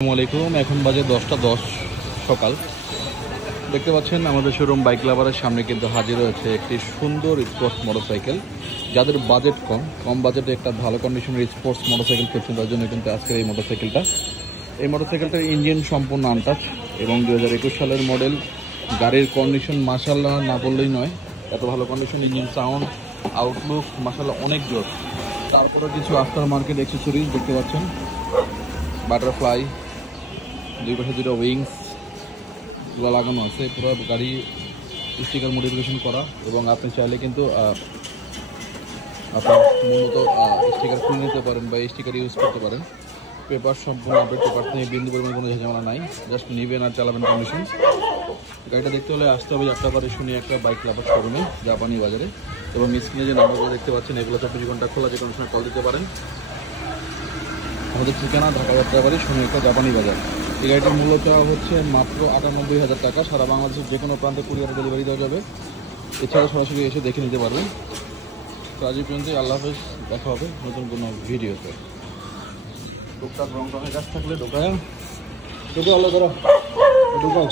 আসসালামু আলাইকুম। এখন বাজে 10টা 10 সকাল। দেখতে পাচ্ছেন আমাদের শোরুম বাইক লাভারের সামনে কিন্তু হাজির হয়েছে একটি সুন্দর স্পোর্টস মোটরসাইকেল। যাদের বাজেট কম বাজেটে একটা ভালো কন্ডিশনের স্পোর্টস মোটরসাইকেল খুঁজছেন তার জন্য কিন্তু আজকের এই মোটরসাইকেলটার ইঞ্জিন সম্পূর্ণ আনটাচ এবং 2021 সালের মডেল। গাড়ির কন্ডিশন মাশাআল্লাহ না বললেই নয়, এত ভালো কন্ডিশন। ইঞ্জিন সাউন্ড, আউটলুক মাশাআল্লাহ অনেক জোর। তারপরে কিছু আফটার মার্কেট অ্যাক্সেসরিজ দেখতে পাচ্ছেন, বাটারফ্লাই, দুই পাশে দুটো উইংস গুলো লাগানো আছে। পুরো গাড়ি স্টিকার মডিফিকেশন করা এবং আপনি চাইলে কিন্তু আপনার মূলত স্টিকার খুলে নিতে পারেন বা স্টিকার ইউজ করতে পারেন। পেপার সম্পূর্ণ আপডেট, পেপার নিয়ে বিন্দু পরিমাণ কোনো ঝামেলা নাই, জাস্ট নেবেন আর চালাবেন কন্ডিশন। গাড়িটা দেখতে হলে আসতে হবে যাত্রাবাড়ি শুনি একটা বাইক লাভার শোরুমে জাপানি বাজারে। এবং স্ক্রিনে যে নাম্বারগুলো দেখতে পাচ্ছেন এগুলো 24 ঘন্টা খোলা, যে কোনো সময় কল দিতে পারেন। আমাদের ঠিকানা ঢাকা যাত্রাবাড়ি শুনি একটা জাপানি বাজার। এই গাড়িটির মূল্য চাওয়া হচ্ছে মাত্র 98,000 টাকা। সারা বাংলাদেশের যে কোনো প্রান্তে কুরিয়ার ডেলিভারি দেওয়া যাবে। এছাড়া সরাসরি এসে দেখে নিতে পারবেন। তো আজ পর্যন্ত, আল্লাহ হাফেজ, দেখা হবে নতুন কোনো ভিডিওতে। টুকটাক রং টঙের কাজ থাকলে ঢোকায় শুধু আলো ধরো ঢুকাও।